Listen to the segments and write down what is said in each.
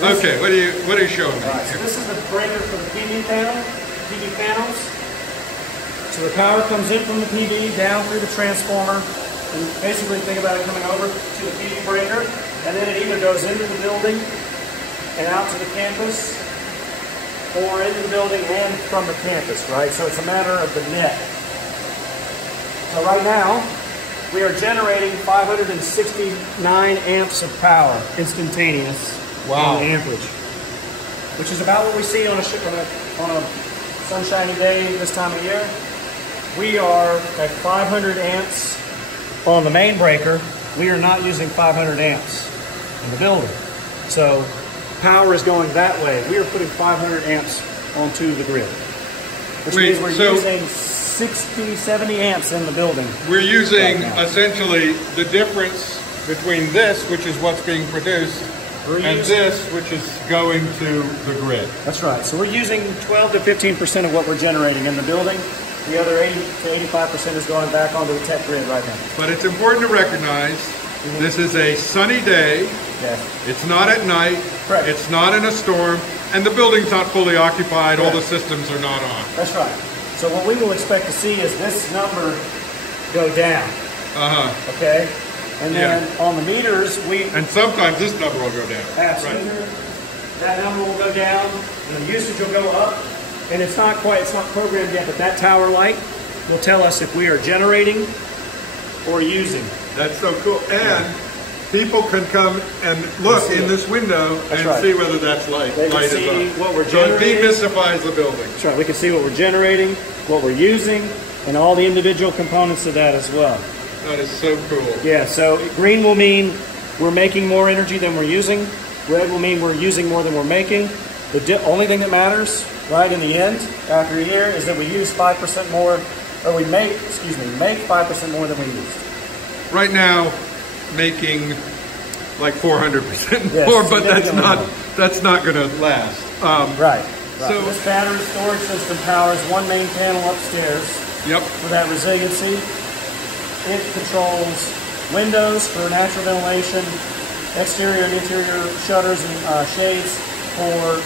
Okay, what are you showing me? So this is the breaker for the PV panels. So the power comes in from the PV down through the transformer, and basically think about it coming over to the PV breaker, and then it either goes into the building and out to the campus, or into the building and from the campus, right? So it's a matter of the net. So right now, we are generating 569 amps of power, instantaneous, on the amperage, which is about what we see on a sunshiny day this time of year. We are at 500 amps on the main breaker. We are not using 500 amps in the building. So power is going that way. We are putting 500 amps onto the grid, which means we're using 60, 70 amps in the building. We're using essentially the difference between this, which is what's being produced, and this, which is going to the grid. That's right. So we're using 12 to 15% of what we're generating in the building. The other 80 to 85% is going back onto the tech grid right now. But it's important to recognize this is a sunny day. Yeah. It's not at night. Correct. It's not in a storm, and the building's not fully occupied. Correct. All the systems are not on. That's right. So what we will expect to see is this number go down. Okay? And then on the meters, and sometimes this number will go down. Absolutely. Right. That number will go down, and the usage will go up. And it's not programmed yet, but that tower light will tell us if we are generating or using. That's so cool. And people can come and look in this window and see whether that's light. They can see what we're generating. So it demystifies the building. That's right. We can see what we're generating, what we're using, and all the individual components of that as well. That is so cool. Yeah, so green will mean we're making more energy than we're using. Red will mean we're using more than we're making. The only thing that matters, right, in the end, after a year, is that we use 5% more, or we make 5% more than we used. Right now, making like 400% more, but that's not going to last. Right. So this battery storage system powers one main panel upstairs. Yep. For that resiliency. It controls windows for natural ventilation, exterior and interior shutters and shades for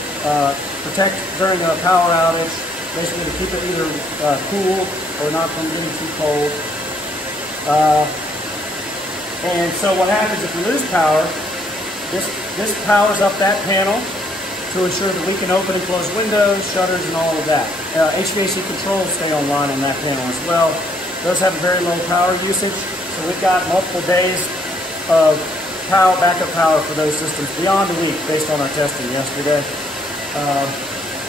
protect during a power outage, basically to keep it either cool or not from getting too cold. And so what happens if we lose power, this powers up that panel to ensure that we can open and close windows, shutters, and all of that. HVAC controls stay online on that panel as well. Those have a very low power usage, so we've got multiple days of backup power for those systems beyond a week based on our testing yesterday.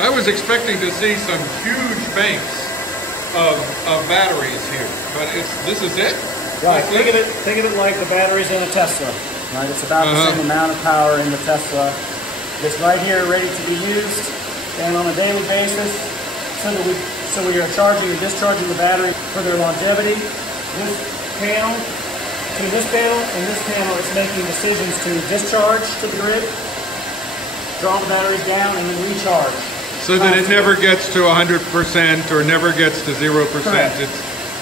I was expecting to see some huge banks of batteries here, but this is it? Right, think of it like the batteries in a Tesla. Right, it's about the same amount of power in the Tesla. It's right here ready to be used, and on a daily basis, so we are charging and discharging the battery for their longevity. This panel, between this panel and this panel, it's making decisions to discharge to the grid, draw the batteries down, and then recharge. So that it never gets to 100% or never gets to 0%. Correct.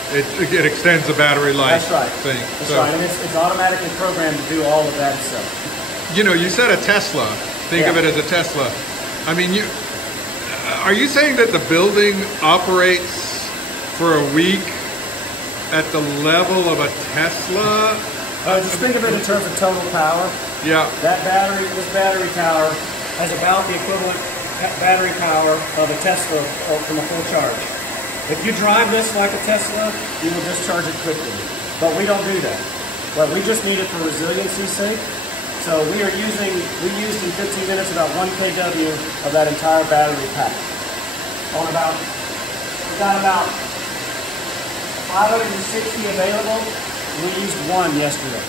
It extends the battery life. That's right. Thing. That's right, and it's automatically programmed to do all of that itself. You know, you said a Tesla. Think of it as a Tesla. I mean, are you saying that the building operates for a week at the level of a Tesla? Just think of it in terms of total power. Yeah. This battery tower has about the equivalent battery power of a Tesla from a full charge. If you drive this like a Tesla, you will discharge it quickly. But we don't do that. But we just need it for resiliency's sake. So we used in 15 minutes about 1 kW of that entire battery pack. We've got about 560 available. We used 1 yesterday.